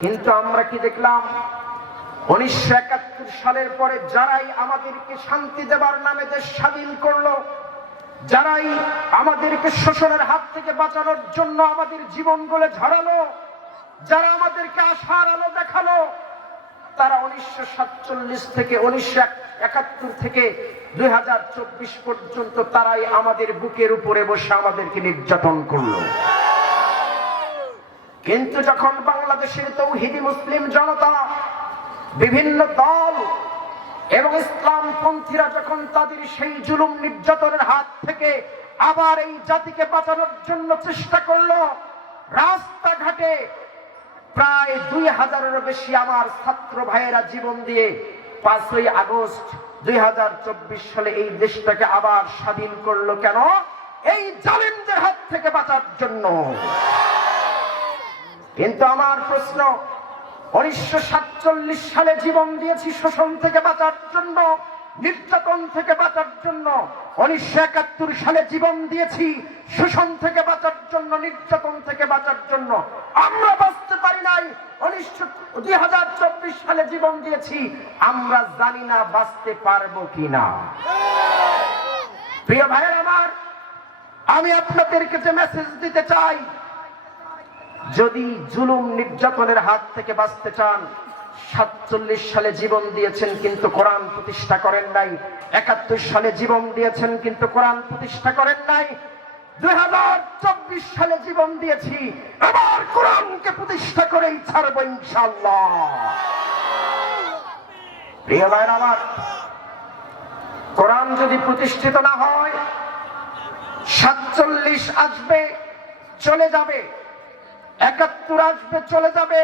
কিন্তু আমরা কি দেখলাম 1971 সালের পরে যারাই আমাদেরকে শান্তি দেবার নামে দেশ স্বাধীন করলো, যারাই আমাদেরকে শোষণের হাত থেকে বাঁচানোর জন্য আমাদের জীবনগুলো ঝরালো, যারা আমাদেরকে আশার আলো দেখালো, তারা 1947 থেকে 1971 থেকে 2024 পর্যন্ত তারাই আমাদের বুকের উপরে বসে আমাদেরকে নির্যাতন করলো। কিন্তু যখন বাংলাদেশের তৌহিদি মুসলিম জনতা, বিভিন্ন দল এবং ইসলামপন্থীরা যখন তাদের সেই জুলুম নির্যাতনের হাত থেকে আবার এই জাতিকে বাঁচানোর জন্য চেষ্টা করলো, রাস্তাঘাটে প্রায় 2000-এরও বেশি আমার ছাত্র ভাইয়েরা জীবন দিয়ে 5ই আগস্ট 2024 সালে এই দেশটাকে আবার স্বাধীন করলো। কেন? এই জালিমদের হাত থেকে বাঁচার জন্য। কিন্তু আমার প্রশ্ন, 1947 সালে জীবন দিয়েছি শোষণ থেকে বাঁচার জন্য, নির্যাতন থেকে বাঁচার জন্য। 1971 সালে জীবন দিয়েছি শোষণ থেকে বাঁচার জন্য, নির্যাতন থেকে বাঁচার জন্য। আমরা বাঁচতে পারি নাই। 2024 সালে জীবন দিয়েছি, আমরা জানি না বাঁচতে পারবো কিনা। প্রিয় ভাইয়ের আমার, আমি আপনাদেরকে যে মেসেজ দিতে চাই, যদি জুলুম নির্যাতনের হাত থেকে বাঁচতে চান, 47 সালে জীবন দিয়েছেন কিন্তু কোরআন প্রতিষ্ঠা করেন নাই। 71 সালে জীবন দিয়েছেন কিন্তু কোরআন প্রতিষ্ঠা করেন নাই। 2024 সালে জীবন দিয়েছি, এবার কোরআনকে প্রতিষ্ঠা করেই ছাড়বো ইনশাআল্লাহ। প্রিয় ভাইরা আমার, কোরআন যদি প্রতিষ্ঠিত না হয়, 47 আসবে চলে যাবে, 71 আসবে চলে যাবে,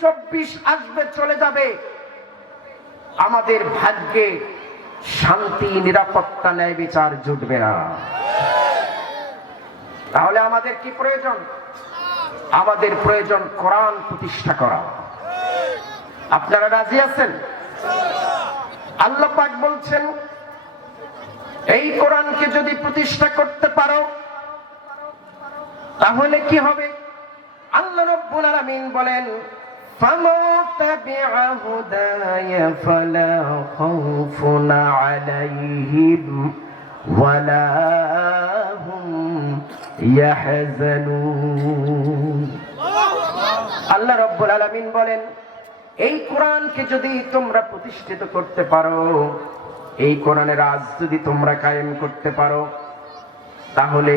24 আসবে চলে যাবে। আমাদের ভাগ্যে শান্তি, নিরাপত্তা, ন্যায় বিচার জুটবে না। তাহলে আমাদের কি প্রয়োজন? আমাদের প্রয়োজন কোরআন প্রতিষ্ঠা করা। আপনারা রাজি আছেন? আল্লাহ পাক বলছেন, এই কোরআনকে যদি প্রতিষ্ঠা করতে পারো তাহলে কি হবে? আল্লাহ রাব্বুল আলামিন বলেন, ফামান তাবিআ হুদায়া ফালা খাউফুন আলাইহিম ওয়ালা হুম ইয়াহজানুন। আল্লাহ রাব্বুল আলামিন বলেন, এই কোরআনকে যদি তোমরা প্রতিষ্ঠিত করতে পারো, এই কোরআনের রাজ যদি তোমরা কায়েম করতে পারো, তাহলে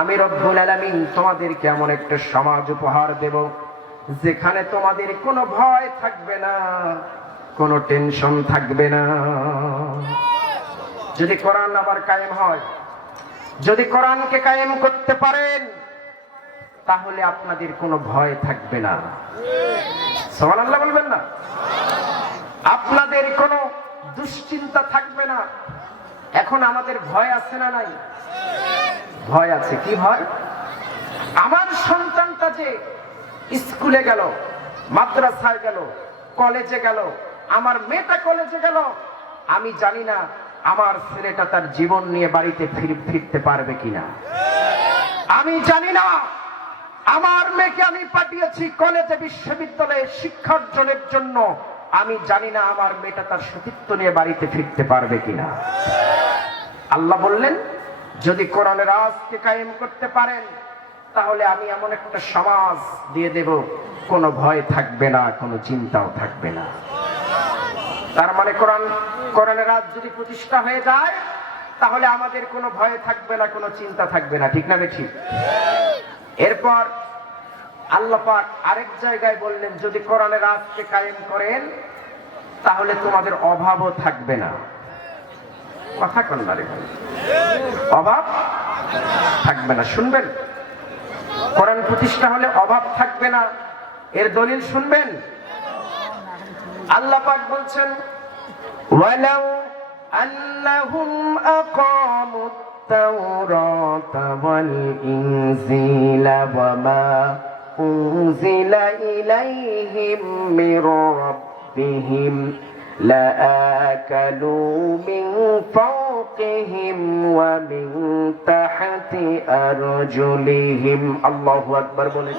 আমি রব্বুল আলামিন তোমাদেরকে এমন একটা সমাজ উপহার দেব যেখানে তোমাদের কোনো ভয় থাকবে না, কোনো টেনশন থাকবে না। যদি কোরআন আবার কায়েম হয়, যদি কোরআনকে কায়েম করতে পারেন, তাহলে আপনাদের কোনো ভয় থাকবে না। সুবহানাল্লাহ বলবেন না? আপনাদের কোনো দুশ্চিন্তা থাকবে না। এখন আমাদের ভয় আছে না নাই? ভয় আছে। কি ভয়? আমার সন্তানটা যে স্কুলে গেল, মাদ্রাসায় গেল, কলেজে গেল, আমার মেয়েটা কলেজে গেল, আমি জানি না আমার ছেলেটা তার জীবন নিয়ে বাড়িতে ফিরতে পারবে কিনা। আমি জানি না আমার মেয়েকে আমি পাঠিয়েছি কলেজে, বিশ্ববিদ্যালয়ে শিক্ষা অর্জনের জন্য, আমি জানি না আমার মেয়েটা তার সতীত্ব নিয়ে বাড়িতে ফিরতে পারবে কিনা। আল্লাহ বললেন, যদি কোরআনের রাজকে কায়েম করতে পারেন, তাহলে আমি এমন একটা সমাজ দিয়ে দেব, কোনো ভয় থাকবে না, কোনো চিন্তাও থাকবে না। তার মানে কোরআনের রাজ যদি প্রতিষ্ঠা হয়ে যায়, তাহলে আমাদের কোনো ভয় থাকবে না, কোনো চিন্তা থাকবে না। ঠিক না বেঠিক? এরপর আল্লাহ পাক আরেক জায়গায় বললেন, যদি কোরআনের রাজকে কায়েম করেন, তাহলে তোমাদের অভাবও থাকবে না। কথা কোন না রে ভাই? অভাব থাকবে না। শুনবেন, কোরআন প্রতিষ্ঠা হলে অভাব থাকবে না, এর দলিল শুনবেন। আল্লাহ পাক বলছেন, ওয়ালাউ আন্নাহুম আকামুত তাওরাতা ওয়াল ইনজিলা ওয়ামা উনজিলা ইলাইহিম মির রাব্বিহিম لآكلوا من فوقهم ومن تحت أرجلهم الله أكبر বলেন।